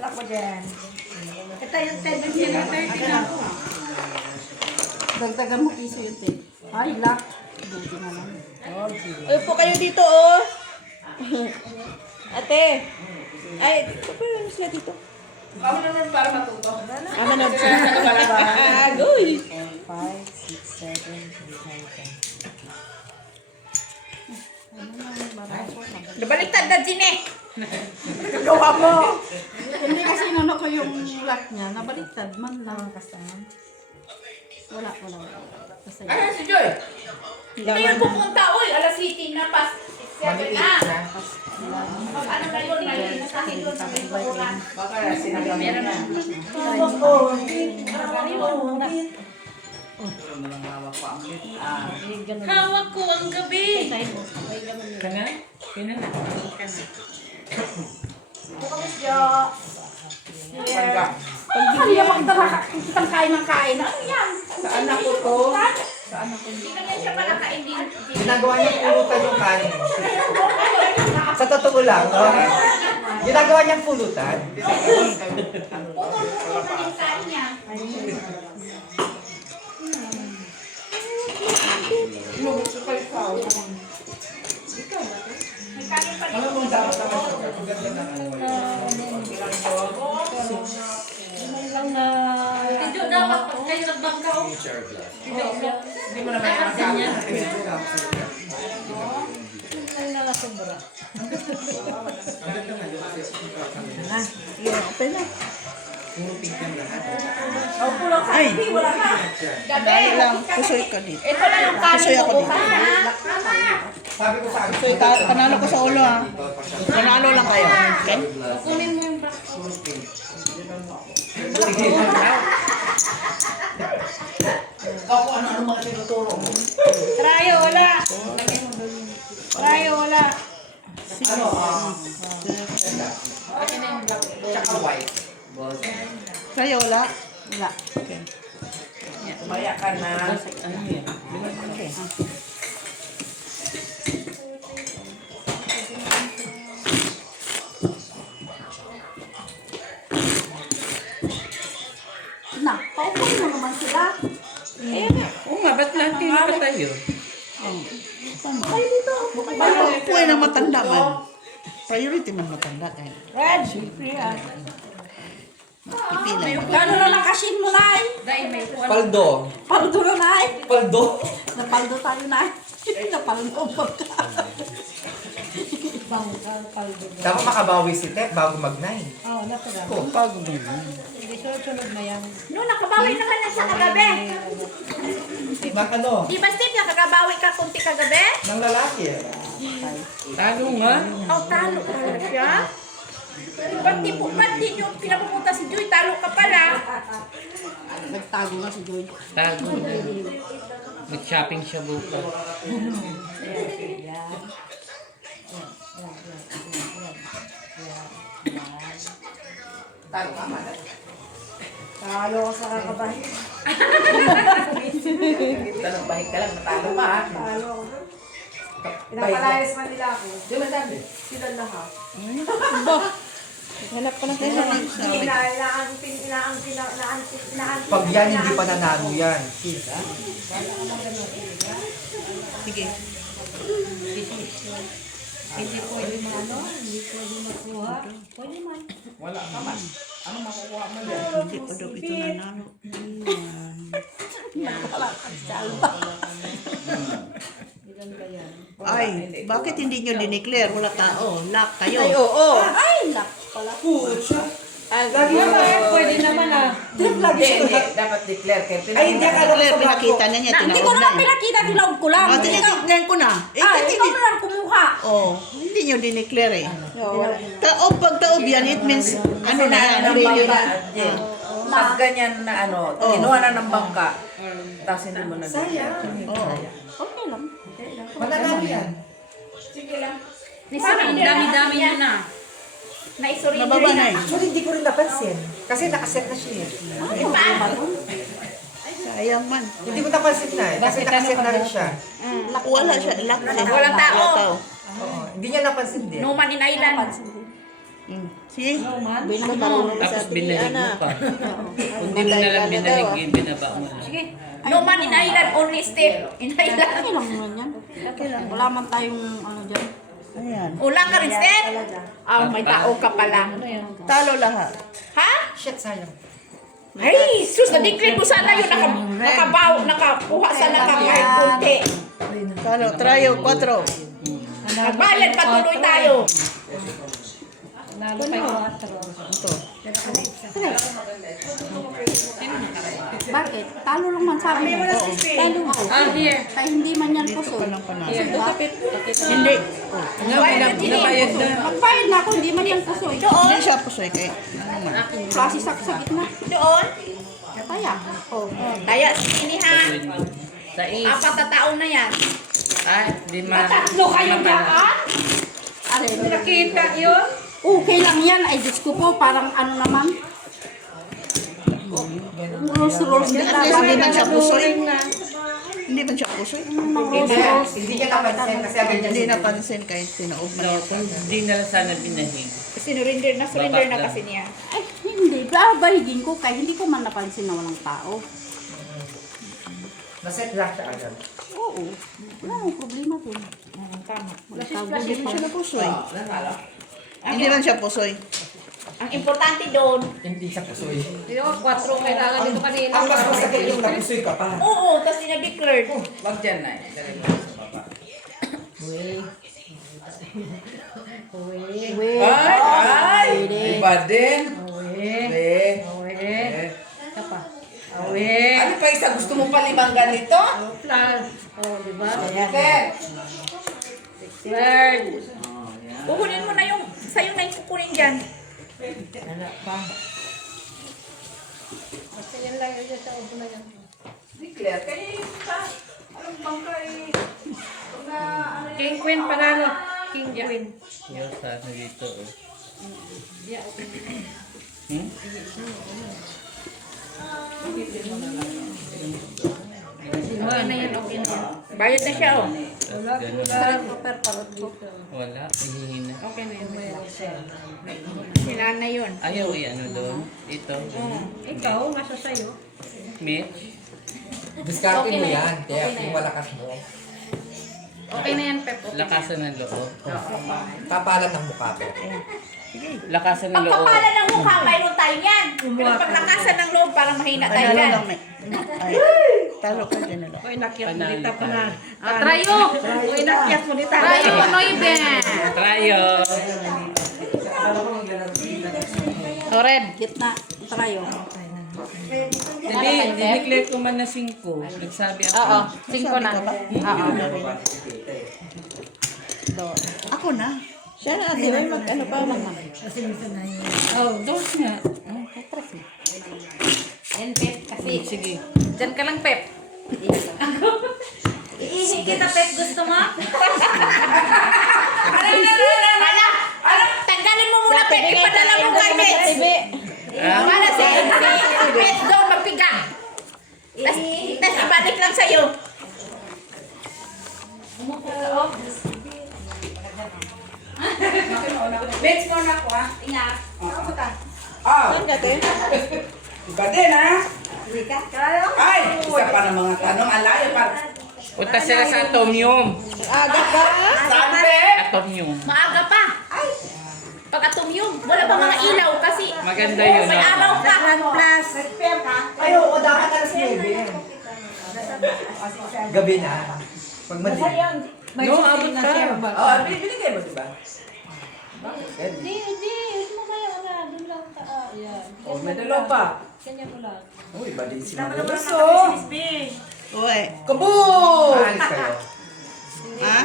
Lock mo dyan. Ito yung 10 na tayo. Dagdagan mo piso yun, te. Ay, lock. Buti na lang. Ay po kayo dito, oh. Ate. Ay, ito pa yung sila dito. Kamo naman para matuto. Manood siya. Agoy. 5, 6, 7, 8. Nabaliktad na din eh. Gawa mo! Hindi kasi inano ko yung lock niya. Nabaliktad man lang kasama. Wala. Basta yun. Ay, si Joy. Hindi yung pupunta, oy. Alas 7 na pas. 7 na. Ano na yun? May nasahin doon sa may kukulan. Baka sinabi meron na. Hawak ko ang gabi. Kana? Kina na. Hindi naman kitang kain ng kain. Ano yan? Sa anak ko to. Hindi ka na siya pala kainin. Ginagawa niya pulutan yung kanin. Sa totoo lang, no? Ginagawa niyang pulutan. Putol-putol pa yung kain niya. May kanin pa rin. Ano mo dapat naman siya? Ganda ng ano. Tidyo dapat kayo nagbangka o. Hindi mo naman yung Open na. Ay! Wala ka. Gabi. Lang, pusoy ka dito. Ito na yung kanin Pusoy mo ako bukas, dito. ha? Sabi ko sa akin. Pusoy ka, panalo ko sa ulo, ha. Panalo lang kayo. Okay? Kunin mo yung bra. Ako ano mga tinuturo mo? Trayo, wala. Trayo, wala. Ano? Tsaka white. Kayo, wala? Wala. Okay. Maya ka na. Okay. Na, paupuin mo naman sila. Oo nga, ba't lang pa tayo? Ay, dito. Paano upuin ng matanda man? Priority man matanda kayo. Red, free ah. Ipila mo. Gano'n na lang kasin mo, Nay? Paldo. Paldo na, Nay. Paldo. Napaldo tayo, Nay. Napaldo pa ka. Dapat makabawi si Tek bago mag-9. Oo, natural. Oh, bago mag-9. Hindi, sunod na yan. No, nakabawi naman na sa kagabi. Ano? Di ba, Steve, nakagabawi ka kunti kagabi? Ng lalaki. Talo nga. Oh, talo ka pala siya. Ba't di nyo pinapupunta si Joy? Talo ka pala. Nagtago na si Joy. Tago. Nag-shopping siya bukas. Talo ka man. Talo ko sa kakabahin. Tanong bahig ka lang, natalo ka ha. Talo ko. Pinapalayas man nila ako. Di ba sabi? Sila lahat. Hanap ko ng tayo ng sabi. Pag yan, hindi pa nanalo yan. Sige. Hindi pwede maano, hindi pwede makuha. Pwede man. Wala naman. Ano makukuha mo dyan? Hindi pa daw ito nanalo. Ay, bakit hindi nyo dineclare? Wala tao. Lock kayo. Ay, oo. Ay, lak pala. Pwede naman ah. Hindi. Dapat declare. Ay, hindi ka declare. Pinakita na niya. Hindi ko Tinawag naman na. pinakita, tinawag ko lang. Tinignan ko na. Eh, Ah, hindi. ikaw na lang kumuha. Oh, hindi nyo dineclare eh. Taob, pag taob yan, it means, ano na yan, failure na. Pag ganyan na ano, kinuha na ng bangka, tapos hindi mo na Oo. Okay lang. Mananalo yan. Sige lang. Ang dami-dami niya na. Naisurrender Nababa na eh. Actually, hindi ko rin napansin. Kasi nakaset na siya. Sayang. Sayang man. Hindi mo napansin na eh. Kasi nakaset na rin siya. Wala siya. Lock siya. Walang tao. Oo. Hindi niya napansin din. No man in island. Sige. Tapos binalik mo pa. Kung di mo nalang binalik, binaba mo na. Sige. No man in island, only step in island. Okay lang naman yan. Wala man tayong ano dyan. Ayan. Wala ka rin step? Ah, may tao ka pala. Talo lahat. Ha? Shit, sayang. Ay, sus, na-declare ko sana yun. Nakakuha sana ka kahit kunti. Talo. Trayo. 4. Nagbayad, patuloy tayo. Bakit? Talo lang man sa amin. Talo. Kaya hindi man yan puso. Diba? Hindi. Magbayad na ako, hindi man yan puso. Hindi siya pusoy kay. Kasi sa gitna. Doon. Kaya. Oh. Kaya, ini ha. Sa is. 4 na taon na yan. Ay, di ma. Tatlo kayo dyan? Nakita yun? Okay lang yan. Ay, Diyos ko po, parang ano naman. Rules din Hindi man siya lang. pusoy. Hindi man siya pusoy. Hindi niya napansin kasi agad niya Hindi napansin kahit tinaob No, kung di na lang sana binahing. Surrender na kasi niya. Ay, hindi. Babahigin ko kaya hindi ko man napansin na walang tao. Naset lang siya agad. Oo. Wala akong problema dun. Tama. Hindi man siya pusoy. Hindi man siya pusoy. Ang importante doon, Hindi siya pusoy. kanina. Ang mas masakit yung napusoy ka pa. oo, tapos ina-declare. Wag dyan na. Dali mo sa baba. Ay! Iba din. Ano pa isa? Gusto mo pa 5 ganito? Ken! Kukunin mo na yung, sa'yo na yung kukunin dyan. Declare. Kaya yung pa. Anong bangka eh? King Queen panalo. King Queen. Yung sana dito. Oh. Okay na yan, okay na yan. Bayad na siya, oh. Wala, ihihina. Okay na yun. Sila na yun. Ayaw ano doon. Ito. Ikaw, nasa sa'yo. Mitch. Diskarte mo yan. Kaya yung malakas mo. Okay na yan, Pep. Lakasan ng loob. Papalan ng mukha ko. Lakasan ng loob. Pagpapalan ng mukha, mayroon tayo yan. Pero pag nakasan ng loob, parang mahina tayo Talo yan. lang may. Ay. Talo ka dyan na lang. Trayo! Trayo, Noibe! Trayo. Red, gitna. Trayo. Dineclare ko man na 5. Nagsabi ako. Oo, 5 na. Oo. Ako na. Siya na. Di ba mag-ano pa mama? Oh, dos nga. Yan, Pep, kasi. Sige. Diyan ka lang, Pep. Iisip kita, Pep. Gusto mo? Ano? Tanggalin mo muna, Pep. Ipadala mo kay Pep. Para si Pep doon magpiga. Tapos ibalik lang sa'yo. Bench mo na ko, ha? Ingat. Ah! Iba din ha? Ay! Isa pa ng mga tanong. Alayo pa. Punta sila sa atomium. Saan, Pep? Atomium. Maaga pa. Pag atomyum, wala pa mga ilaw kasi Maganda yun. may araw ka. Ay, oo, dapat alas 9. Gabi na. Pag madilim. No, abot ka. Oh, binigay mo diba? Hindi mo kaya wala. Doon lang ka. Yan. Oh, may dalaw pa. Kanya mo lang. Uy, iba din si Tama Maria. naman ako. Uy. Kaboom! Maalis kayo. Ha?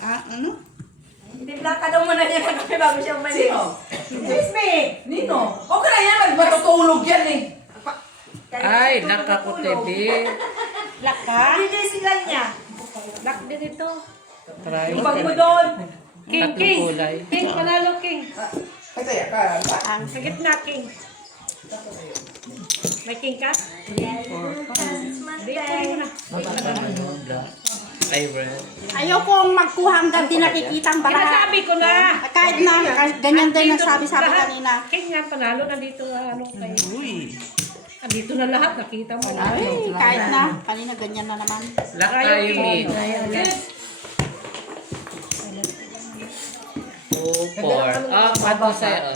Ah, ano? Timpla ka daw muna niya ng kape bago siya umalis. Sino? Nino? Okay na yan. Matutulog yan eh. Ay, nakakutebi. Lock ka? Hindi sila niya. Lock din ito. Try. Ibag mo doon. Tatlong kulay. King, panalo King. Ay, kaya ka. Sa gitna King. May king ka? I will. Ayokong magkuha hanggang di nakikita ang baraha. Sinasabi ko na. Kahit na, ganyan din ang sabi-sabi kanina. King nga panalo, nandito nga ano kayo. Uy. Nandito na lahat, nakita mo. Ay, kahit na. Kanina ganyan na naman. Lahat tayo ni. 2, 4. Ano sa'yo?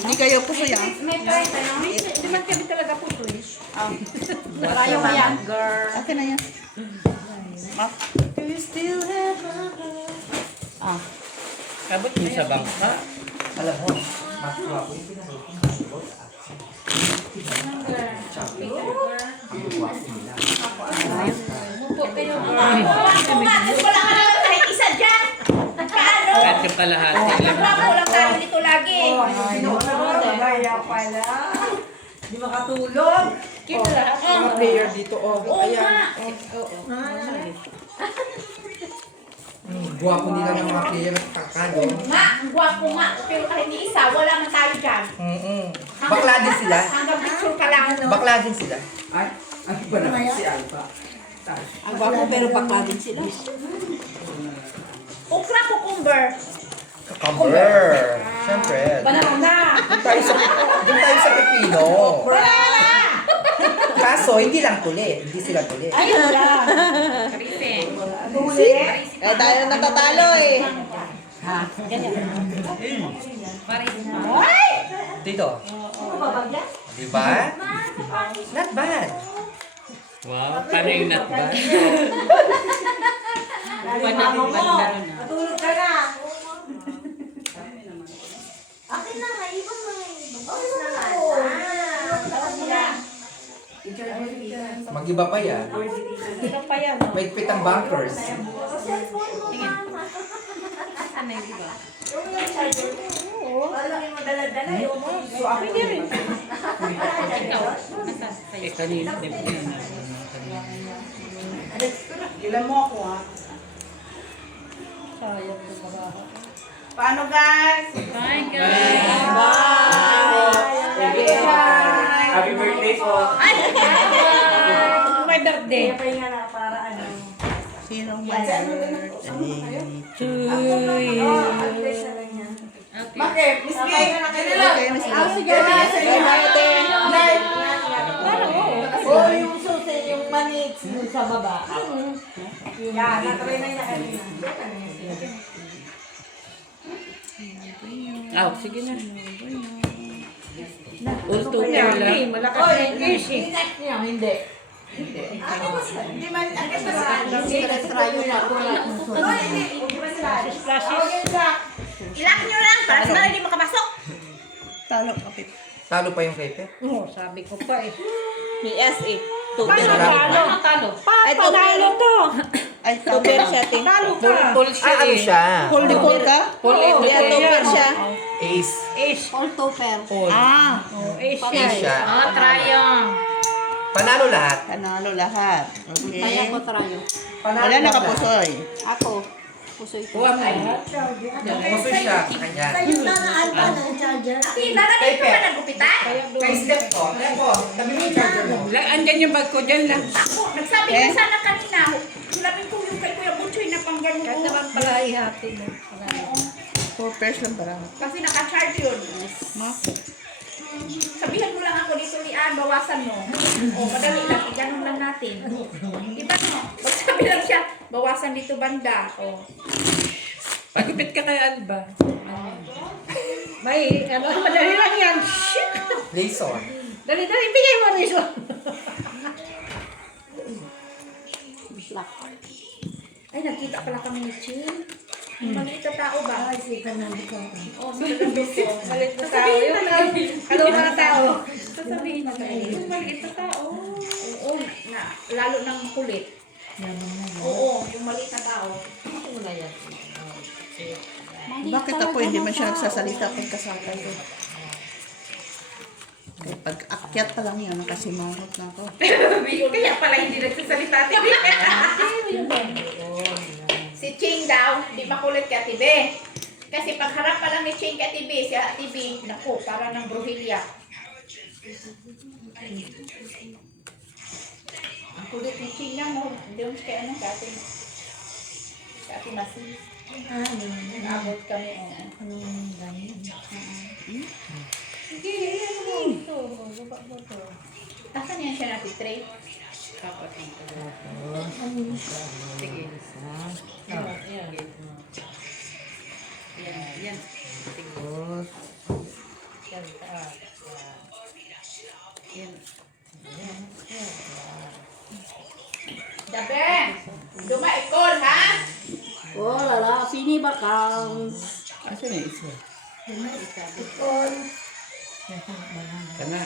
Hindi kayo po siya. Hindi man kami talaga puso eh. Trayo mo yan. Akin na yan. Kabot mo sa bangka. Alam mo, mas guwapo yung pinag-iimbot. Wala ka naman kahit isa dyan. Paano? Kahit ka palahati lang. Nagpapo lang tayo dito lagi. Di makatulog. Kita lahat. Mga player dito, oh. Oo nga. Guwapo nila ng mga player at kakalo. Nga, ang gwapo nga. Pero kahit ni isa, wala man tayo dyan. Bakla din sila. Hanggang picture ka lang. Bakla din sila. Ay, ano ba naman si Alba? Ang gwapo pero bakla din sila. Okra cucumber. Cucumber. Siyempre. Banana. Doon tayo sa pepino. Banana. Kaso, hindi lang tuli. Hindi sila tuli. Ayun lang. Eh, tayo natatalo eh. Dito. Diba? Not bad. Wow, paano yung not bad? Matulog ka na. Mag-iba pa yan. Ito pa yan. Maigpit ang bunkers. Pwede rin. Eh, kanina, di ba yun? Ilan mo ako ha? Paano guys? Bye, guys! Happy birthday po. My birthday. Sinong may birthday? Bakit? Miss Kay, Okay, Miss Ah, sige. oh, yung susi, yung manits dun sa baba. Yan, natry na niya kanina. Oh, sige na. All to care lang. Malakas na yung issue. Inek niya, hindi. Hindi man, ang ganda sa Trayo na po. Ilock nyo lang para sa hindi makapasok. Talo, okay. Talo pa yung kepe. Oo, sabi ko pa eh. May S8. Paano talo? Ay, Panalo to. Ay, tuber siya, ting. Talo ka. Full siya Ano eh. siya? Full di full ka? Full ito. Yeah, tuber siya. Ace. Ace. All topper. Ah, Oh, ace Ace siya. Trayong. Panalo lahat. panalo lahat. Okay. Kaya ko trayo. Wala nakapusoy. Ako. Pusoy ko. Kuha mo. Puso siya. Kanya. Lalagay ko ba ng gupitan? Kay step ko. Lepo. Tabi mo yung charger mo. Andyan yung bag ko dyan lang. Ako, nagsabi ko sana kanina. Sinabi ko yung kay Kuya Butchoy na pangganong ko. naman pala ihati mo. 4 pairs lang parang. Kasi naka-charge yun. Mako. Sabihan mo lang ako dito Lian, bawasan mo. O, madali lang, iganon lang natin. Diba no? Sabi lang siya, bawasan dito banda. O. Pagipit ka kay Alba. May, madali lang yan. Lason. Dali, bigay mo rin. Black. Ay, nagkita pala kami ni Chin. Maliit na tao ba? Ay, si Kanando ko. Oo, maliit na tao. Kaluma na tao. Sasabihin na tayo. Yung maliit na tao. Oo, lalo ng kulit. Oo, yung maliit na tao. Bakit ako hindi man siya nagsasalita kung kasakay ko? Kaya pag akyat pa lang yun, nakasimangot na ako. Kaya pala hindi nagsasalita tibi. Si Ching daw, di makulit ka tibi. Kasi pag harap pa lang ni Ching ka tibi, si tibi, naku, para ng bruhilya. Ang kulit ni China mo. Hindi mo kaya ano, kati Masin. Naabot kami. Sige, ano mo ito? Baba mo ito. Asan yan siya natin, tray? Kapatid. Sige. Yan. Yan. Sige. Yan. Yan. Dabe! Dumaikol, ha? Oh, lala, sini bakang. Asa na isa? Kana.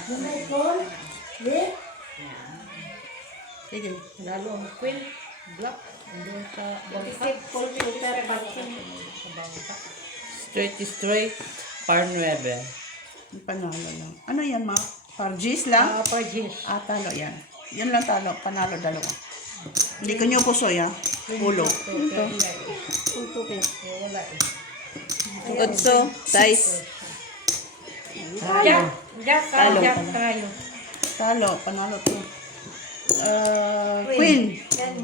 Sige, lalo ang queen. Black. Doon sa Isip, full filter, baking. Straight. Par 9. Panalo lang. Ano yan, ma? Pargis lang? Pargis. Talo yan. Yan lang talo. Panalo dalawa. Hindi ko nyo pusoy, ha? Ulo. Ito. Full tupid. Wala eh. Otso, size. Jack tayo. Talo, panalo to. Queen. Yan.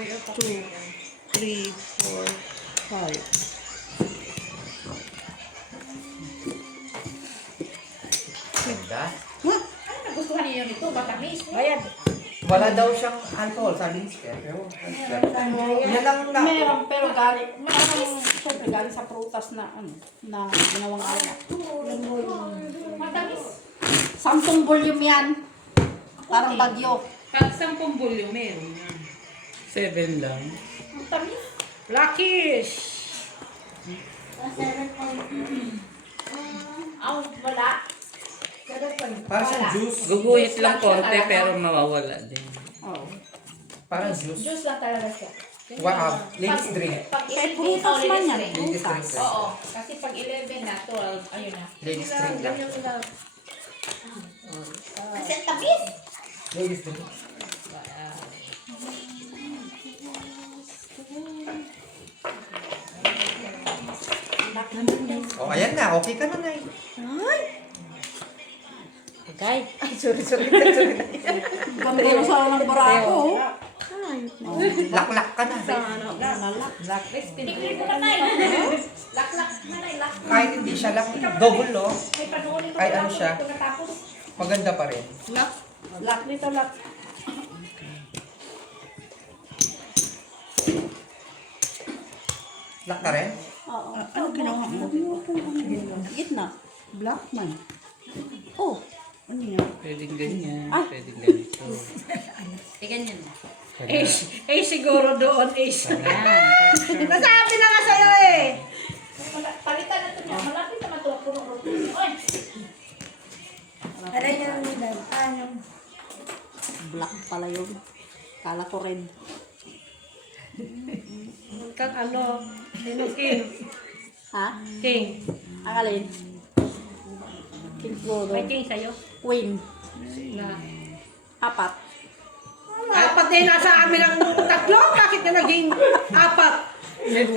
2, 3, 4, 5. Ganda. Huh? Ano nagustuhan niyo nito? Matamis. Bayad. Wala daw siyang alcohol, sabi ni Steph. Pero, yan lang na. Meron, pero galing, meron, syempre galing sa prutas na, na ginawang alak. Matamis. 10 volume yan. Parang bagyo. Pag 10 bulyo, meron. 7 lang. Matamis. Blackish. Wala. Parang siyang juice. Guguhit lang konti pero mawawala din. Oh. Parang juice. Juice lang talaga siya. Wow. Ladies drink. Kahit prutas man yan. Ladies drink. Oo. Kasi pag 11 na, 12, ayun na. Ladies drink lang. Kasi ang tamis. Ladies drink. Oh, ayan na. Okay ka na nga eh. Guys. Ganda na sa ng barako. Laklak ka na. Blacklist. Tinikli ko na tayo. Laklak na na. Lak. Kahit hindi siya lak, double no? May panuunin ko Ay, na ano ako siya? dito natapos. Maganda pa rin. Lak nito, lak. Lak ka rin? Oo. Ano ginawa mo? Gitna. Black man. Oh. Ano yan? Pwedeng ganyan, Ah. pwedeng ganito. Ganyan. Siguro doon, Ace. Yan. Nasabi na nga sa'yo eh. Palitan na ito niya. Malapit naman ito. Puno-puno. Oy! Ano yung Black pala yun. Kala ko red. kang ano, sino King? Ha? King. Ang alin? King Frodo. May King sa'yo? Queen. Na. 4. Apat na yung nasa amin ang tatlo. Bakit na naging apat?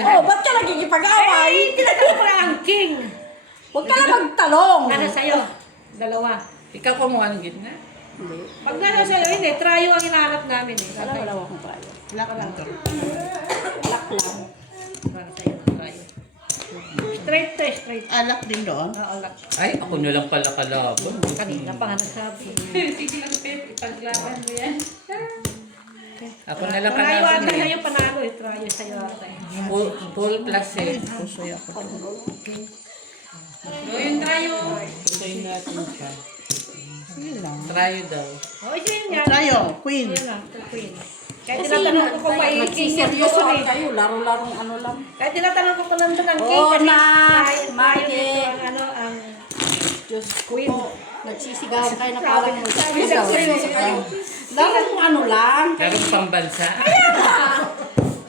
Oh, ba't ka nagkikipag-away? Ay, tinatanong ko lang ang King. Huwag ka na magtalong. Ano sa'yo? Dalawa. Ikaw kumuha ng gitna? Hindi. Pag gano'n sa'yo, hindi. Trayo ang hinahanap namin eh. Wala akong trayo. Black lang to. Black lang. Para sa'yo, trayo. Straight to straight. Alak din doon. Oo, lak. Ay, ako na lang pala kalaban. Kanina pa nga nagsabi. Sige lang, Pep. Ipaglaban mo yan. Ako na lang Trayo kalaban ata eh. sa'yo panalo eh. Trayo sa'yo ata eh. Full plus eh. Pusoy ako. Go yung tayo. Tuloy natin siya. Yun lang. Try daw. Oo, yun yan. Tayo, Queen. Yun lang, the Queen. Kahit Kasi tinatanong ko kung may King yan nagsiseryoso doon eh. kayo. Laro-larong ano lang. Kahit tinatanong ko kung nandun ang King Oh, kasi na, ayaw Maki. nito ang ano, ang Diyos Queen. ko. Nagsisigawan kayo na parang Sabi seryoso kayo. Larong ano lang. Larong pambansa.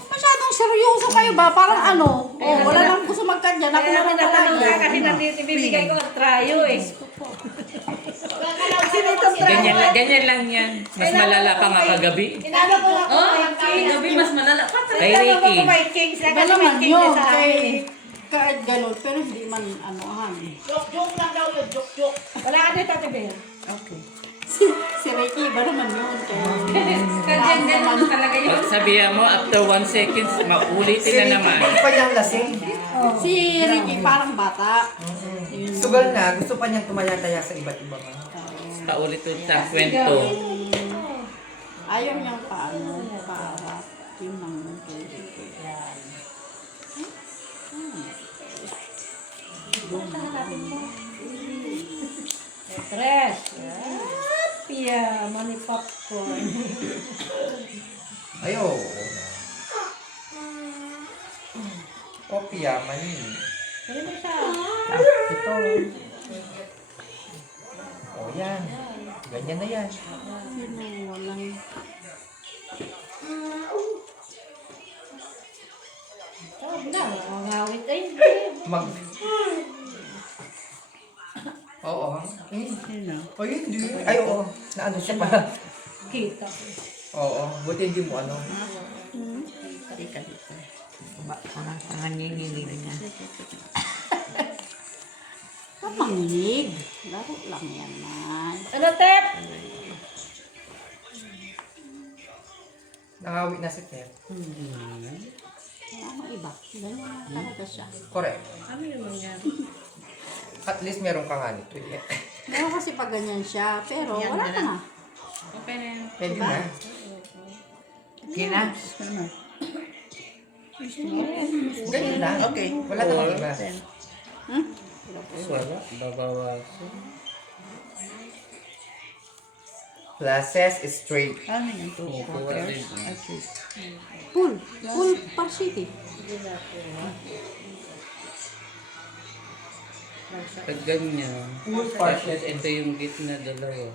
Masyadong seryoso kayo ba? Parang ano. Oh, wala nang gusto magkadyan. Ako Kaya na lang tinatanong ka talaga. kasi nandito ibibigay ko ang trayo eh. Kasi dito Ganyan lang yan. Mas malala pa nga kagabi. Inano ko lang Oh, gabi mas malala. Kay Tanong ko Ricky. kung may King. Kasi Iba may naman King yun. na sa amin eh. kahit ganun, pero hindi man anohan. Joke lang daw yun, joke. Wala ka dito, Ate Bea. Okay. Si Ricky, iba naman yun. Kaya ganun talaga yun. Pag sabihan mo, after 1 seconds, maulitin na naman. Hindi pa niyang lasing. Si Ricky parang bata. Sugal na, gusto pa niyang tumayataya sa iba't ibang ano. Paulit-ulit sa kwento. Ayaw niyang paano, paarap. Yun lang. Tres. Pia, money popcorn. Ay, oo. Kopya, mani. Ano ba siya? Ito. O yan. Ganyan na yan. Sino walang... Oh, na, mangawit ay. Mag... Oo. Ay, hindi. Ay, oo. Naano siya pa. Kita. Oo. Buti hindi mo ano. Pamanginig. Laro lang yan, man. Ano, Tep? Nangawit na si Ted. Ano iba? Ganyan talaga siya. Correct. Ano yung mga? At least meron ka nga nito. Eh. Meron kasi pag ganyan siya, pero wala ka na. Okay na yun. Pwede na. Kina? Ganyan na. Okay. Wala namang iba. Wala, babawasan. Classes straight. Ano yan? 2 Oo, quarters? kuha rin. At least. Full. Full varsity. Pag ganyan, tapos ito yung gitna dalawa.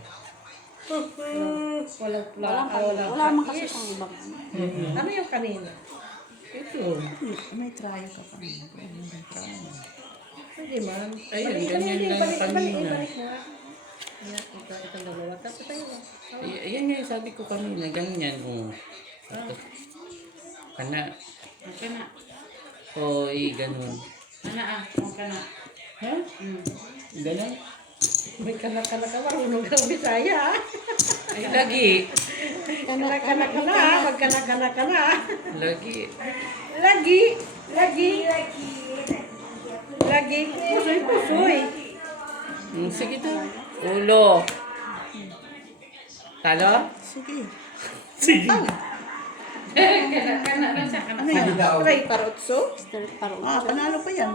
Wala man kasi pang ibang. Ano yung kanina? Ito. May try ka pa. May try. Pwede man. Ayun, ganyan lang kanina. Itong dalawa. Tapos tayo. Ayan nga yung sabi ko kanina, ganyan. Ito. Kana. Okay na. Hoy, ganun. Ano okay na. Ha? Ganun? May kanak-kanak ka. Marunong kang Bisaya. Ay, lagi. Kanak-kanak ka na. Magkanak-kanak ka na. Lagi. Lagi. Lagi. Lagi. Pusoy-pusoy. Sige to. Ulo. Talo? Sige. Sige. Kana lang siya. Kana. Ano yan? Try parotso? Parang Ah, panalo pa yan.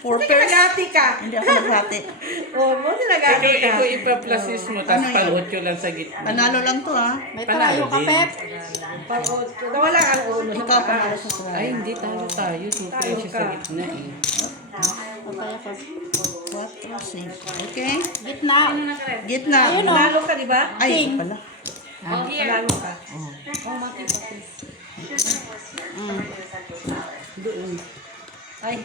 Hindi ka nagati ka. Hindi ako naghati. Oo, mo nagati ka. Ikaw ipa-pluses mo, tapos palutyo lang sa gitna. Panalo lang to ah. may tayo ka, Pep. Pagod. Nawala ang ulo. Ikaw panalo sa try. Ay, hindi talo tayo. Siyempre siya sa gitna eh. Tayo ka. 4, 5. Okay? Gitna. Gitna. Ayun o. Panalo ka, di ba? Ay, pala. Panalo ka. Doon. Ay.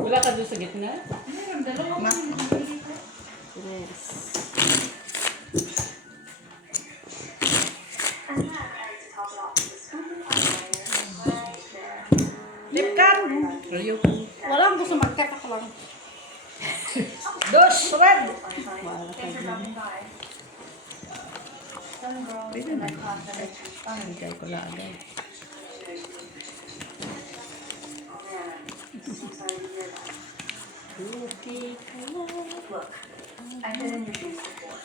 Wala ka doon sa gitna? Ma. Yes. Lipkan. Ayoko. Walang gusto magkakak lang. Dos. Red. Pwede na. Bigay ko lang agad. I've been in your shoes before.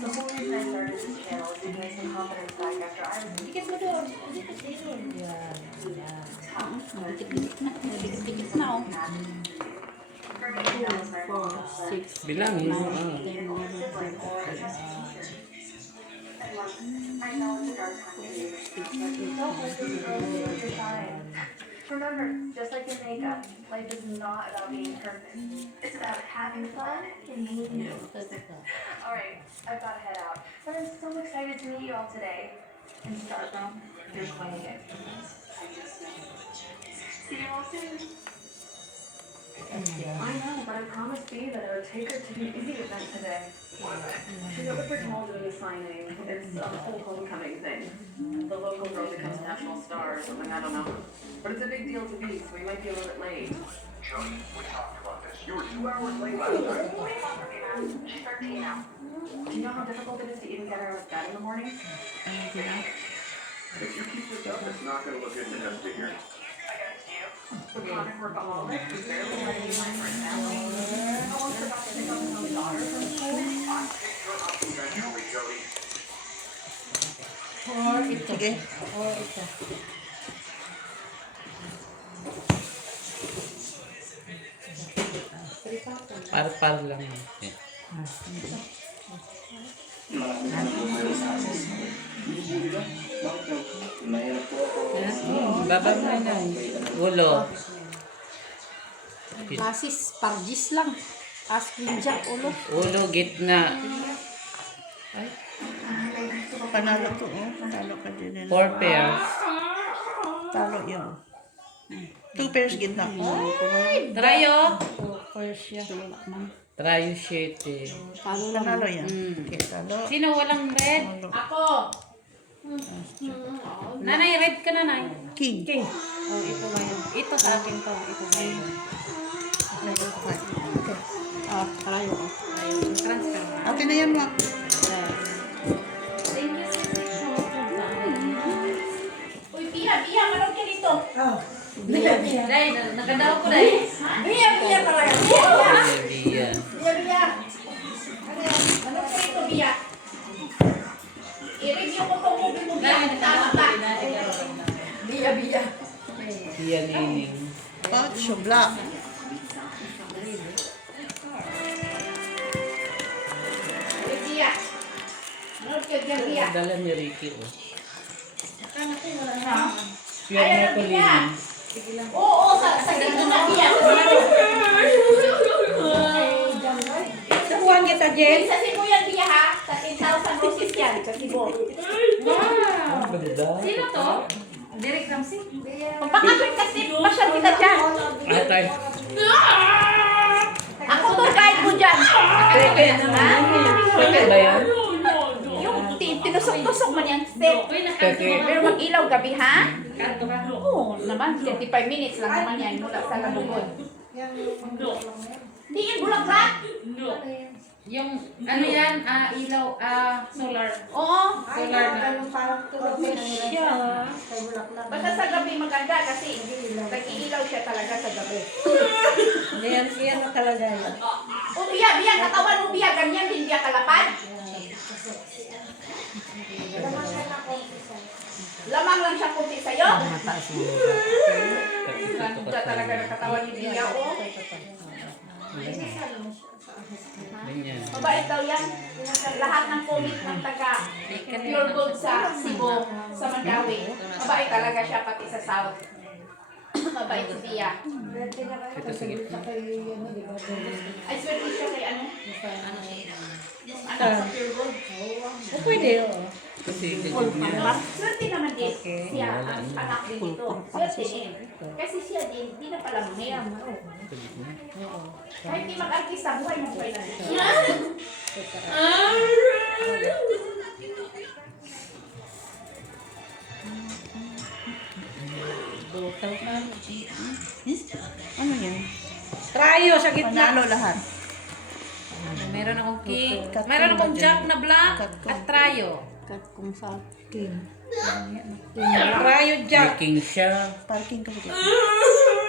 The whole reason I started this channel is to gain some confidence back after I was Dikit-dikit na. Dikit-dikit na o. 4, 6, Bilangin mo. 10, 11, I know it's a dark time of year, but don't let this girl steal your shine. Remember, just like your makeup, life is not about being perfect. It's about having fun and meeting new. Alright, I've got to head out. But I'm so excited to meet you all today. And start from your queen. See you all soon. I know, but I promised Bea that I would take her to the Izzy event today. She's over for Tomaldini signing. It's a whole homecoming thing. The local girl becomes national star or something, I don't know. But it's a big deal to Bea, so we might be a little bit late. Jody, we talked about this. You were 2 hours late last night. She's 13 now. Do you know how difficult it is to even get her out of bed in the morning? If you keep this up, it's not going to look good to us here. The chronic workaholic who's barely had any time for a nap. I almost forgot to pick up his own daughter from school. I'll take your up eventually, Jody. Sige. Par-par lang. Eh. Baba mo na. Ulo. Klasis, pargis lang. Aspin jack, ulo. Ulo, gitna. Panalo to, oh. Panalo ka din. 4 pairs. Talo yun. 2 pairs gitna ko. Trayo. First siya. Wala man. Trayo 7. Talo lang. Panalo yan. Okay, talo. Sino walang red? Ako! Nanay, red ka nanay. King. Oh, ito ba yun? Ito sa akin to. Ito sa iyo. Ah, karayo ko. Transfer. Akin na yan, ma. Uy, Bia, manong ka dito. Dahil, nakadaw ko dahil. Bia, talaga. Bia. Bia. Manong ka dito, Bia. I-review ko itong movie mo, Bia. Tama ba? Bia. Bia Lining. Pacho, black. Uy, Bia. Manong ka dyan, Bia. Dala ni Ricky, oh. Ha? Pure Maple Lining. Oo, sa dito na, Bia. Sabuhan kita, Jen. Sa Cebu yan, Bia, ha? Sa 10,000 roses yan, sa Cebu. Ang ganda. Sino to? Derek Ramsey? Pagpakasyon kasi, pasyal kita dyan. Atay. Ako to guide mo dyan. Peke ba yan? Yung tinusok-tusok man yan, step. Peke. Pero mag-ilaw gabi, ha? Oo, naman, 25 minutes lang naman yan mula sa Labugod. Hindi yan bulaklak? Yung, ano yan, ilaw, solar. Oo. Solar na. Basta sa gabi maganda kasi nag-iilaw siya talaga sa gabi. Yan na talaga yan. O Bia, katawan mo Bia, ganyan din Bia kalapad. Lamang lang siya kunti sa'yo. Ganda talaga ng katawan ni Bia, oh. Ganyan. Mabait daw yan. Lahat ng comic ng taga Pure Gold sa Cebu, sa Mandawi. Mabait talaga siya pati sa South. Mabait si Bia. Ito sa gitna. Ay, swerte siya kay ano? Yung anak sa Pure Gold. Pwede, oo. Kasi gagawin niya. Swerte naman din. Siya, ang anak din ito. Swerte din. Kasi siya din, di na pala mangyaw. Kahit di mag-artista, buhay na buhay na siya. Ano yan? Trayo sa gitna. Panalo lahat. Meron akong king. Meron akong jack na black at trayo. Kat kung sa Trayo Jack. May king siya. Parking ka ba?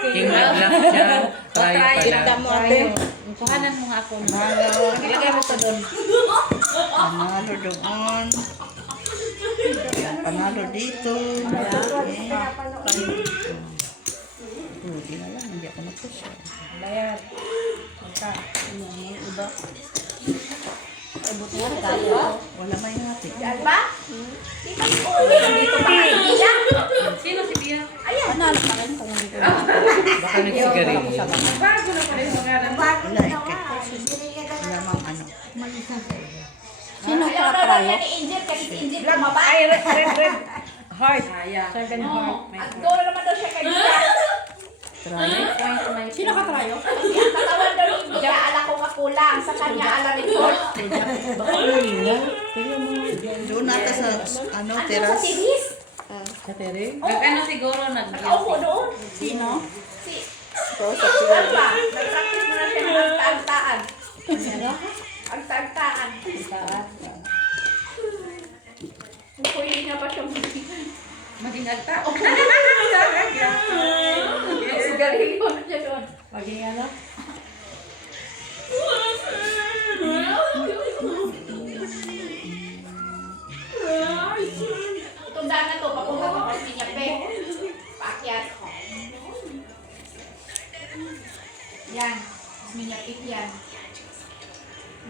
King na black siya. Trayo pala. Trayo. Kuhanan mo nga ako. Ilagay mo ito doon. Panalo doon. Panalo dito. Hindi na lang, hindi ako na-push. Bayad. Iba. Wala may hati. Yan ba? Di ba ko? Dito pa si Bia? Sino si Bia? panalo pa rin kung hindi ko Baka nagsigarilyo. Wala, wala mang ano. Sino Ayaw ka na lang trayo? yan ni Angel kasi si Angel tumaba. Ay, red. Heart. Second Oo. heart. At doon naman daw siya kay Bia. Sino ka trayo? Kasi ang katawan daw ni Bea, ala ko kakulang. Sa kanya, ala report. Doon nata sa ano, Ano sa teras. series? Ano siguro Nakaupo doon. Sino? Si Alba. Nag-practice mo na siya ng agta-agtaan. Agta-agtaan. Pwede nga ba siya maging agta? Sigarilyo na siya doon. Maging ano? Itong daan na to, papunta pa kay Pinyape. Paakyat. Yan. Minyapit yan.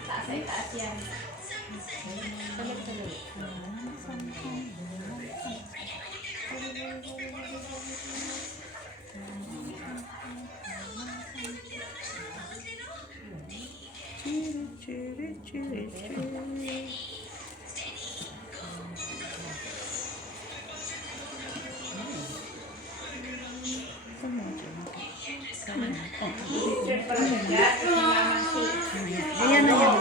Taas ay taas yan. Ayan na yan.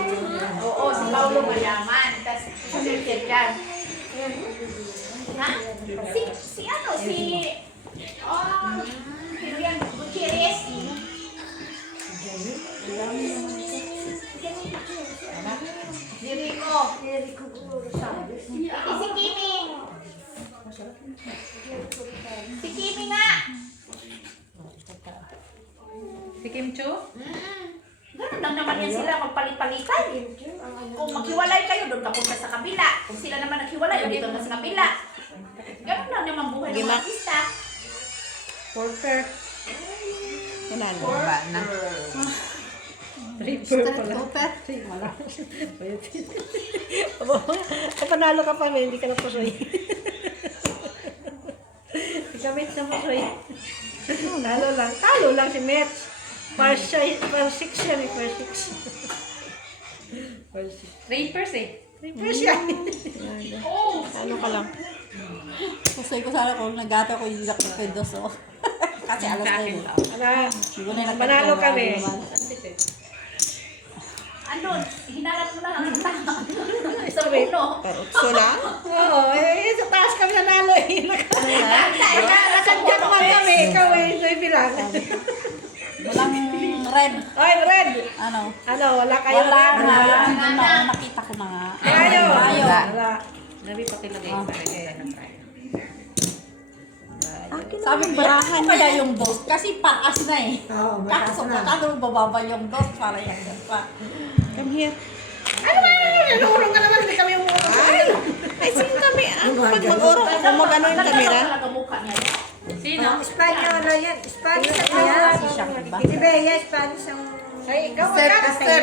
Oo, si Paulo mayaman. Tapos susunod yan. Ha? Si ano? Sino yan? Gutierrez? Jericho. Si Kimi. Si Kimi nga. Si Kim Chu? Ganun lang naman yan sila magpalit-palitan. Kung maghiwalay kayo, doon ka punta sa kabila. Kung sila naman naghiwalay, o dito na sa kabila. Ganun lang naman buhay ng mga artista. Porter. Kunalo ba na? Street Cooper. Wala. Ay, panalo ka pa, hindi ka na pusoy. Hindi ka Mitch na pusoy. Talo lang si Mitch. Per 6 yan eh, per 6. Rapers eh. First yan. Ano ka lang? Gusto ko sana kung nagata ko yung Dr. Pedoso. Kasi alas na yun. Hindi ko na Panalo kami. Andun, hinalat mo na ang tama. Sa puno. Parutso lang? Oo, sa taas kami nanalo eh. Nakadyak man kami, ikaw eh, ito yung bilang. Walang red. Oy, Red! Ano? Wala kayo Wala Red? na. Doon na, nakita ko na nga. Tayo! Tayo. Nabi pakilagay sa akin ng tayo. Sabi ko, barahan kaya yung dos. Kasi paas na eh. Oo, mataas Kaso na. patado bababa yung dos para yan pa. Come here. Ano ba? Nanurong ka naman, hindi kami umuha. Ay, sino kami? Pag mag-urong ako, mag-ano yung camera? Talaga mukha niya. Sino? Espanyol yan. Spanish ang yan. Si Shaq, diba? Si Bea, Spanish ang... Ay, ikaw Step, ka. step.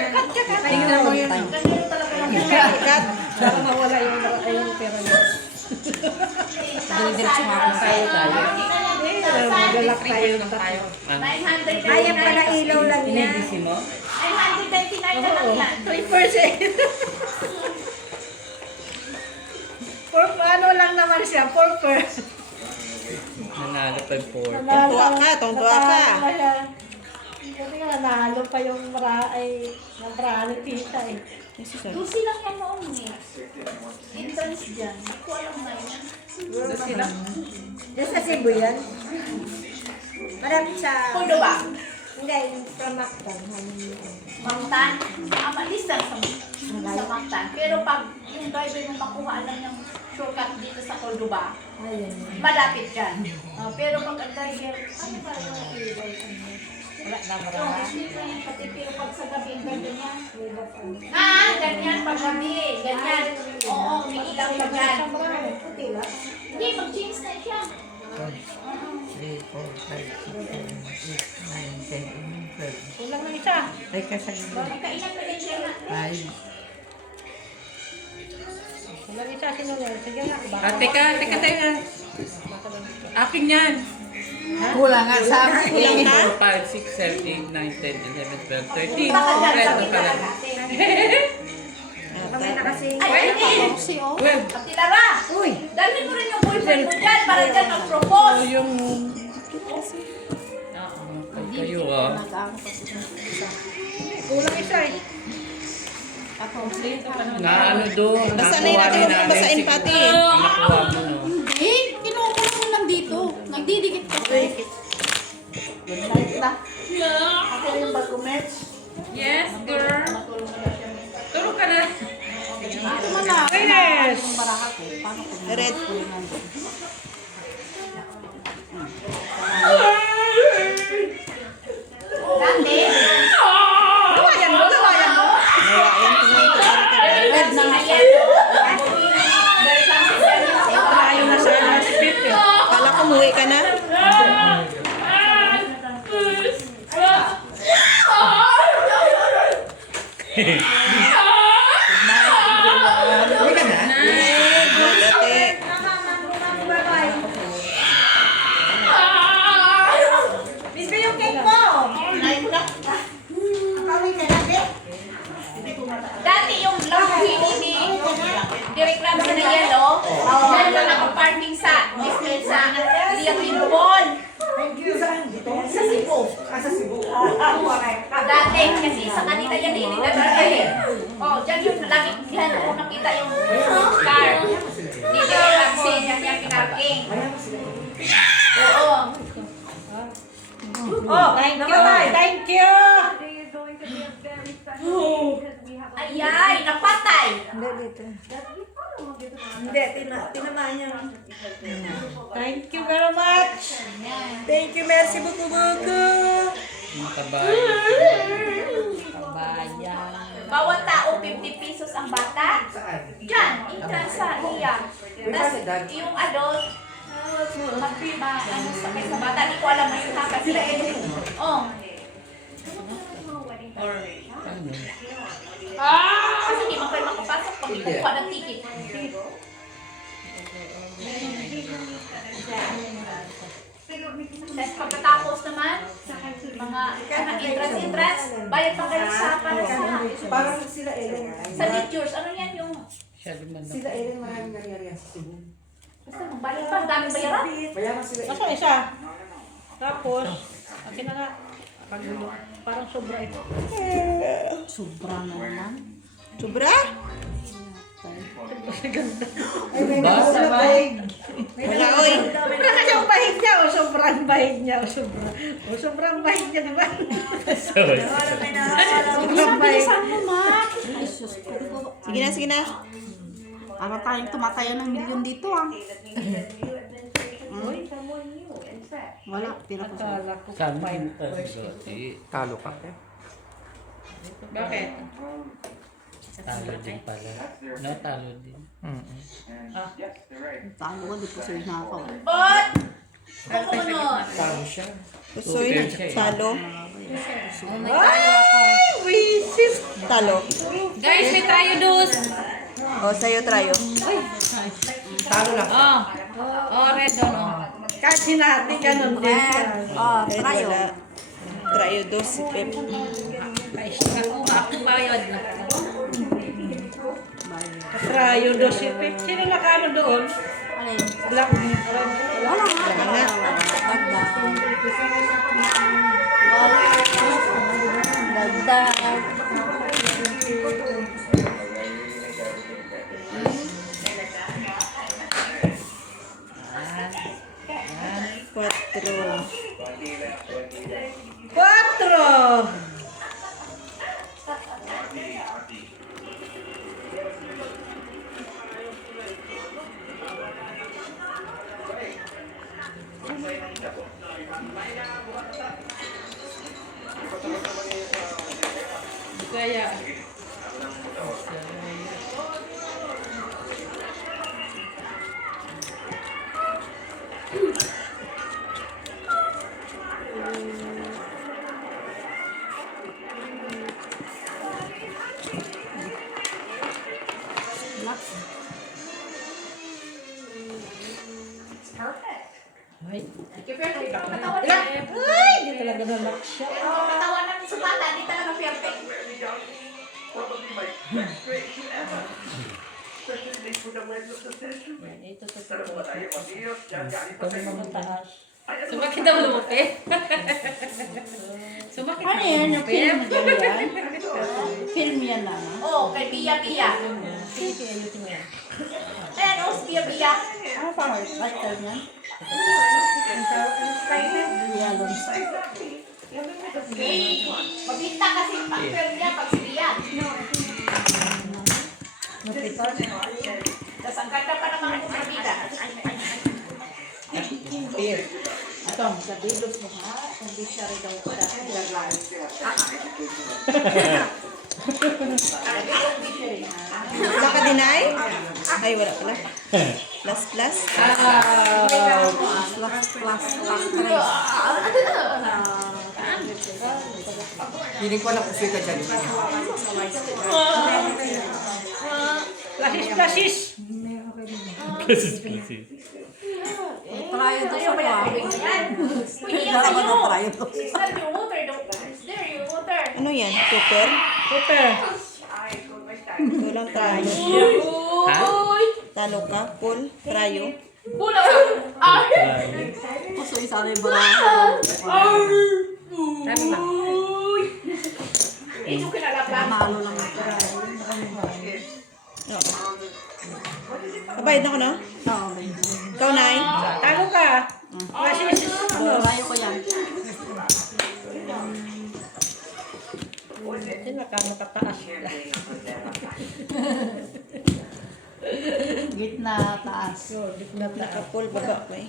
Tingnan mo yun. Ganyan talaga lang. Cut. Para mawala yung pera niya. Dili-diretso nga ako sa Magalak tayo. tayo. 999. Ayan pala ilaw lang niya. Inibisi mo? 999 na lang yan. 3%. Ano lang naman siya, 4%. Nanalo pa yung 4. Tungtuwa ka, tungtuwa ka. Kasi nga nanalo pa yung ng tita eh. Lucy lang yan noon eh. Interns dyan. Hindi ko alam na yun. Sila? Diyan sa Cebu yan? Marami sa... Puno ba? Hindi, from Mactan. Mactan? Malis lang sa Mactan. Pero pag yung driver mo makuha lang yung shortcut dito sa Cordoba, malapit dyan. Pero pag ang driver, ano ba yung wala na marami. Pati pero pag sa gabi, ganyan. Ganyan pag gabi. Ganyan. Oo, may ilaw pa dyan. Hindi, mag-jeans na siya. 3, 4, 5, 6, 7, 8, 9, 10, 11, 12. Kulang ng isa. Ay, kasagin. Kailan pa rin siya na. 5. Kulang isa, sinunod. Sige nga, baka. Teka. Akin yan. Kulang nga sa akin. 4, 5, 6, 7, 8, 9, 10, 11, 12, 13. Baka dyan, Kompleto sabi pa lang. Kamay na kasi. Ay, hindi. Si O. Pati Lara. Uy! Dalhin mo rin yung boyfriend mo dyan para dyan mag-propose. Yung... kayo ah. Nag-ano pa sila. Kulang isa eh. Na ano doon, Basahin nakuha natin ni yung nanay basahin si- pati. Nakuha mo no. Hindi, kinukuha mo lang dito. Nagdidikit ka. Good night na. Ako yung bago-match. Yes, girl. Tulog ka na. Ano man na? Yes. Yung baraka ko. Paano ko? Red. Dati. Luwayan mo, luwayan mo. Nawayan ko na yung karita. Red na nga siya. Ayaw na sana si Pepe. Kala ko muwi ka na. Uwi ka na? Ate. Miss ko yung cake mo. Dati yung lambuhi ni Direk Ramsey na yellow, yan lang nakaparking sa Liang Limpon. Sa Cebu. Sa Cebu. Dati, kasi sa kanila yan ilinagay eh. Oh, dyan yung lagi yan kung nakita yung car ni Direk Ramsey, yan yung pinarking. Oo. Oh, thank you. Thank you. Ayay, napatay. Hindi, tinamaan niya. Thank you very much. Thank you, merci beaucoup, beaucoup. Yung kabayan. Bawat tao, 50 pesos ang bata. Diyan, entrance sa iya. Tapos yung adult, ano sakay sa bata, di ko alam na yung takas sila. Oh. Kasi di man kayo makapasok pag ikukuha ng ticket. Tapos pagkatapos naman, mga entrance, bayad pa kayo sa para sa Parang sila Ellen. sa lectures. Ano yan yung Siya din man. Sila Ellen maraming nangyari yan sa Cebu. basta magbayad pa, ang daming bayaran. Mayaman sila Masa isa? Tapos, akin na nga. Pagulo. Parang sobra ito. Sobra na naman. Sobra? Basta ba? Wala, oy. Sobra kasi ang bahig niya. O sobrang bahig niya. O sobrang bahig niya, diba? Sorry. Sobrang bahig. Bilisan mo, Ma. Ay, sus ko. Sige na, sige na. Para tayong tumatayo ng milyon dito, ah. Wala, tira ko siya. Akala ko Saan mo five. yung pagdoti? Talo ka. Bakit? Talo din pala. No, talo din. Talo ko, di ko siya hinakaw. Bot! Kumunod. Talo siya. Gusto yun. Talo. Ay, wisis. Talo. Guys, may tayo dos. O, sa'yo, trayo. Talo lang. Oh, red on. Kahit hinati ka nun din. Ah, Kahit trayo. wala. Trayo dos si Pep. Nakuha akong bayad na. Trayo dos si Pep. Sino nakano doon? Alin? Black. Wala nga. Wala. Dagdag. Quatro. 4. Kaya. Perfect. Ay, Perfect ang katawan ilan? niya. Ay, di talaga nalak siya. Ang katawan ng sukata, di talaga perfect. Ito sa taas. Ito sa mga taas. Sumakit daw lumaki. Sumakit Ano yan? Yung film daw yan? Film yan na. Oo, kay Pia Pia. Ayan, oh, si Pia Pia. Ano pa nga? Title niyan? Yellow. Mabinta kasi yung pang-film niya pag siya. Tapos ang ganda pa naman kung mabita. Ito, sabilos mo ha? Hindi siya rin daw ko. Wala ka dinay? Ay, wala pala. Plus, plus. Feeling ko alam kung sino ka dyan. Plasis. Parayo to siya pa. Pwede Dapat na parayo to. Is there your water? Is there your water? Ano yan? Super? Super. Ito lang trayo. Ha? Talo ka? Full? Trayo? Pula ka! Gusto isa rin barahan. Ano ba? Ito kinalapang. Panalo lang ito. Kabayad na ko na? Oo, Ikaw, Nay? Talo ka. Plasis. parayo ko yan. Hindi nakataas. Gitna, taas. Naka-full baba ko eh.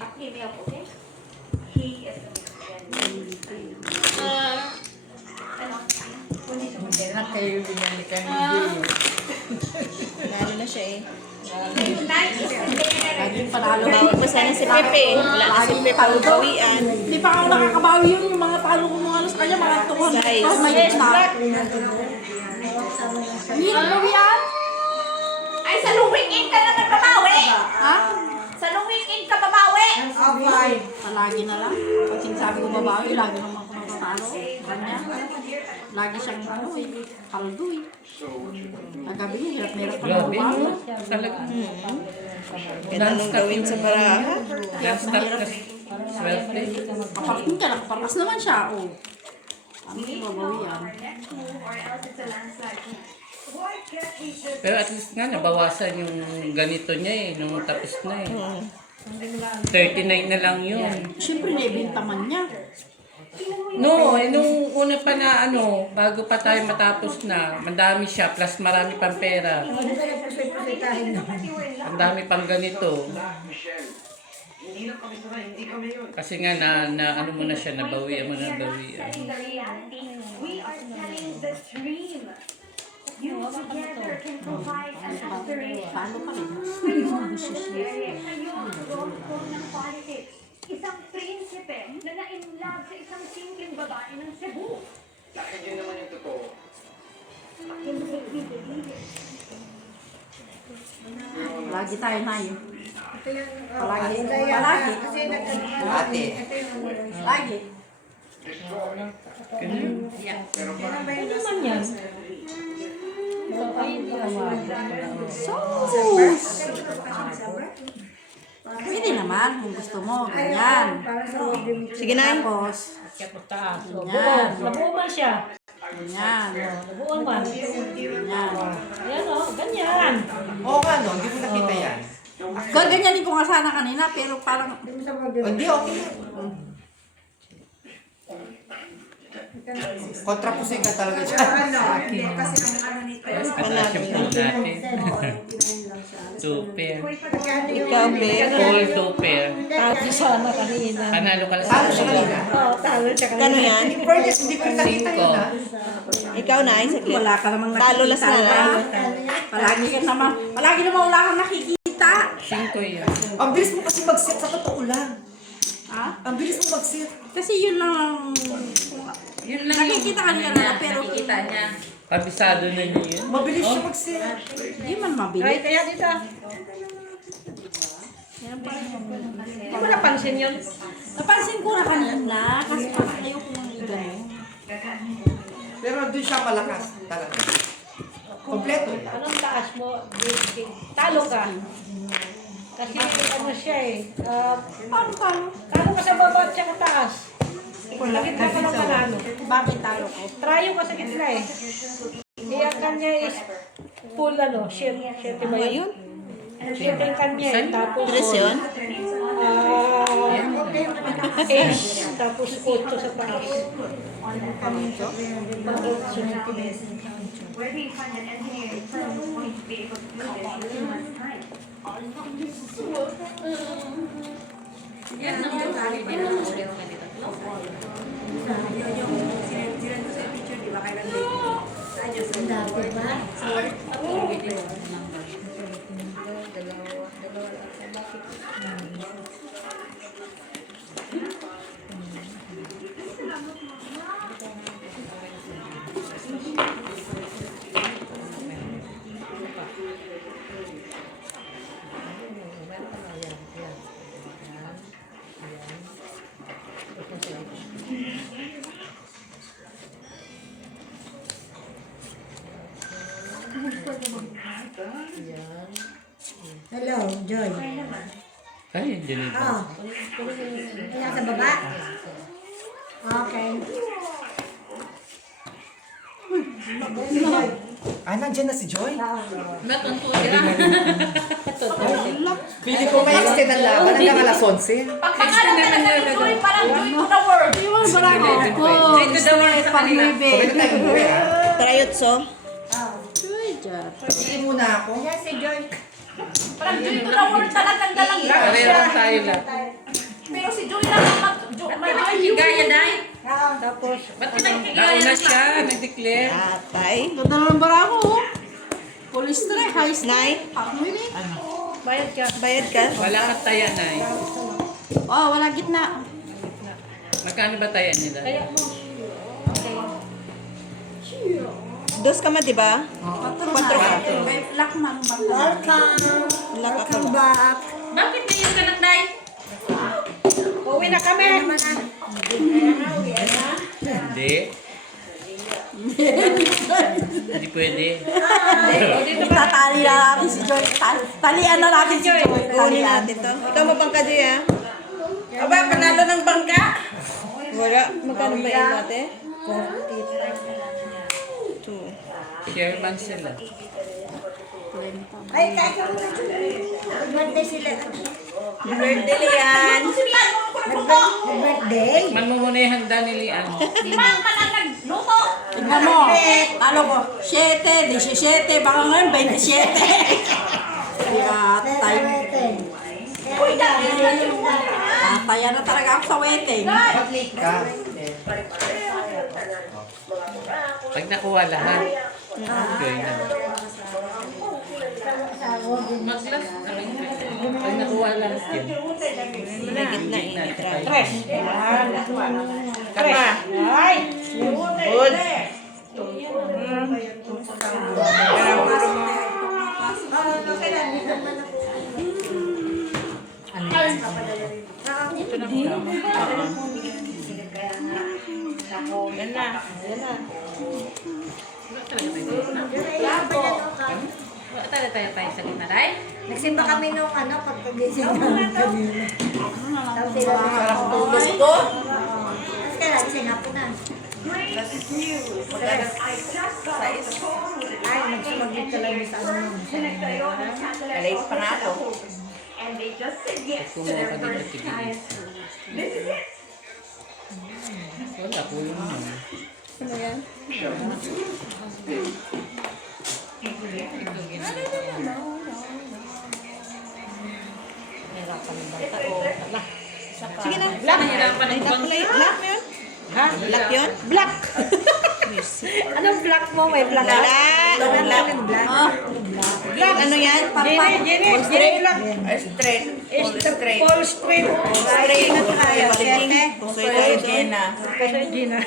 Kailan kayo binalikan ni Jay? Nalo na siya eh. Laging panalo. Bawal pa sana si Pepe. Wala na si Pepe ang bawian. Hindi pa ako nakakabawi yun. Yung mga talo ko mga ano sa kanya, mga tuhon. Size. Tapos may gitna. Hindi na bawian. Ay, sa long weekend ka naman babawi! Ha? Sa long weekend ka babawi! Palagi na lang. Pag sinasabi ko babawi, lagi naman ako natatalo. Kanya. Lagi siyang ano eh. Kaldo eh. Nagabi niya, hirap na hirap ka Grabe, babawi. no? Talaga. Kaya anong gawin sa baraha? Last start ka. Swerte. Kaparating ka, nakaparas naman siya. Oh. Ano yung babawian? Or else it's a landslide. Pero at least nga, nabawasan yung ganito niya eh, nung tapos na eh. 39 na lang yun. Siyempre, naibinta man niya. No, nung una pa na ano, bago pa tayo matapos na, madami siya, plus marami pang pera. Ang dami pang ganito. Kasi nga na ano mo na siya, nabawian mo na nabawian. The reality, we are selling the dream. You together can provide an aspiration. Paano pa rin? Ngayon, role ng politics. Isang prinsipe na na-inlove sa isang simpleng babae ng Cebu. Akin yun naman yung totoo. Palagi tayo na yun. Palagi. Palagi. Ate. Lagi. Pwede naman kung gusto mo. Ganyan. Sige, Nay. Tapos, Kaya po taas. Ganyan. Nabuo man siya. ganyan. Nabuo man. Ganyan. Ayan o, ganyan. Oo nga no, hindi mo nakita yan. Gaganyanin ko nga sana kanina, pero parang Hindi, okay. Kontra-pusing ka talaga siya. Mataas yung pool natin. 2 pair. Ikaw, Be. All 2 pair. Talo sana kanina. Panalo ka lang Talo siya kanina. Oo, talo siya kanina. Kano yan? Fairness, hindi ko rin nakita yun ha. Ikaw, Nay. Saglit. wala ka namang Talo las na lang. Palagi naman wala kang nakikita. 5 yan. Ang bilis mo kasi mag-set sa totoo lang. Ha? Ang bilis mo mag-set. Kasi yun lang ang... Yun lang Nakikita ka niya na, pero niya. Kabisado na niya yun. Mabilis siya mag-set. hindi man Right, mabilis. kaya dito. Hindi mo napansin yun. Napansin ko na kanina, kasi parang ayoko nang gano'n. Pero doon siya malakas talaga. Kompleto. Anong taas mo? Talo ka. Kasi ano siya eh. Paano talo? Talo ka sa baba at sa taas. Lagit ka pa ng panalo. Bakit talo ko? Trayo ka sa gitna eh. Kaya ang kanya is full ano, shit ba yun? Shit ang kanya eh. Tapos, Tres yun? ace. Tapos 8 sa taas. Where do you find an engineering firm who's going to be able to do this in 2 months' time? Hello, Joy. Ay, Geneva. Oh. Kaya sa baba? Okay. Ah, nandiyan na si Joy. Oo. Pili ko may extend ang laban hanggang alas 11. Pangalan ka na Joy, parang Joy to the world. Iwan ba lang ako? Joy to the world sa kanila. So, ganun tayo umuwi, ha? Trayotso. Joy, Jar. Pili muna ako. Yan si Joy. Parang Joy to the world talagang dalang Pareho lang tayo lang. Pero si Joy lang ang Gaya, Day. Oo. Tapos, Nauna siya, nag-declare. Atay. Ganda na ng bara ko. Police strike, high Nay. strike. Pag-wili. bayad ka. Bayad ka? Wala kang taya na eh. Oh, wala gitna. Magkano ba taya nila? Kaya mo. Dos ka man, di ba? Quatro ka. Lock man. Welcome. Welcome back. Bakit ngayon ka nang day? Uwi na kami. Hindi. Hindi pwede. Itatali na natin si Joy. Talian na natin si Joy. Kunin Talian. natin to. Ikaw mabangka Joy, ha? Aba, panalo ng bangka. Wala. Magkano ba yun natin? 2. Chairman sila. Ay, kaya ka muna. Nag-birthday sila. Birthday Lian. Nag-birthday? Man mo muna yung handa ni Lian. Tignan mo. Talo ko. 7, 17. Baka ngayon 27. Yatay. Tataya na talaga ako sa wedding. Ba't late ka? Pag nakuha lahat, join na. Mag-last. Pag nakuha lahat yun. Nagit na init. Tres. Tres. Ay! Good. Yan na. Wala tayo tayo sa gitna, day? Nagsimba kami nung pagkagising namin kanina. Tapos sila Sarap tulog ko. Tapos kaya gising ako na. Ay, nagsumaglit ka lang sa ano. Alay pa nga ako. And they just said yes to Kumuha their ka dito first tigil. child. This is it. Wala, kulang mo. Ano yan? Sige na. Black. Black yun? Ha? Black yun? Black. Anong black mo? May black. Black. Black. Black. Ano yan? Jenny, black. Straight. Straight. Full straight. Straight. Soy tayo, Jenna. Kasi Gina.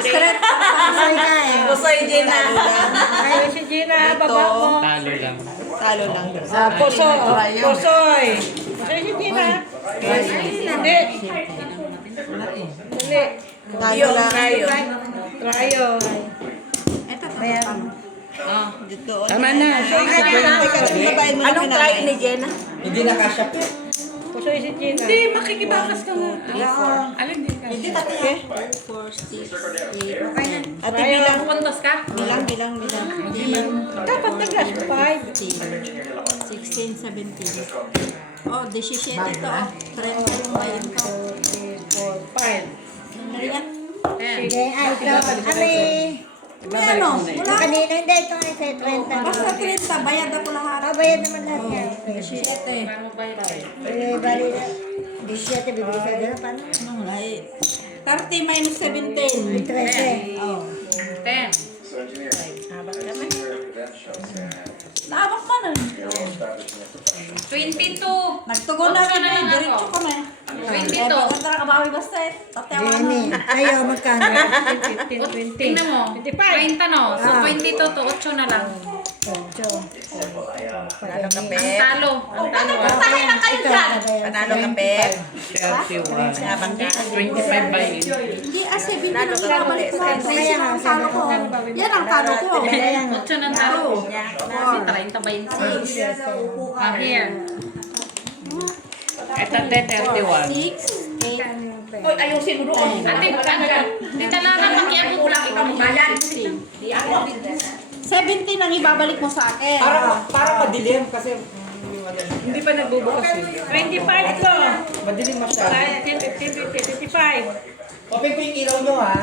Straight. Masay ka eh. Soy Jenna. Ay, si Gina, baba mo. Talo lang. Talo lang. Pusoy. Pusoy. Kasi si Gina. Hindi. Hindi. Talo lang. Tayo. Trayo. Ito, Meron. Dito. Tama na. Anong try ni Jenna? Hindi na kasya. Pusoy si Jenna. Hindi, makikibakas ka nga. Alin din ka? Hindi, 4, 6, 8, 10. Ate bilang. Puntos ka? Bilang. Dapat nag-last 5. 16, 17. Oh, 17 to. 30 yung bayan ko. 5. Nariyan. Sige, ay, ito. Kami. May ano? Wala. Kanina, hindi. Ito ay sa 30. Basta 30, bayad ako lahat. Bayad naman lahat yan. 17. Bali na. 17, bibigay sa gano'n. Paano? Ano nga eh. 30 minus 17. 13. Oh. 10. Naabak pa nun. 22. Nagtugon na rin eh. Diretso ka na. 22. Eh, pagkanta na kabawi basta eh. Tatewa na. Ayaw, magkano? 15, 20. Tingnan mo. 25. 30 no. So, 22 to 8 na lang. Ang talo. Ang talo. Tayo na kayo dyan. Panalo ka, Pep. 31. 25 by 8. Hindi, 17 ang pinabalik ko. 13 ang talo ko. Yan ang talo ko. 8 ng talo. Kasi 30 ba yun? Here. Ito 31. 6, 8, Hoy, ayusin mo doon. Ate, dito lang ang makiabot lang ikaw magbayan. 17 ang ibabalik mo sa akin. Parang madilim kasi Hindi pa nagbubukas eh. 25 to. madilim masyado. 10, 15, 20, 25. Open ko yung ilaw nyo ha.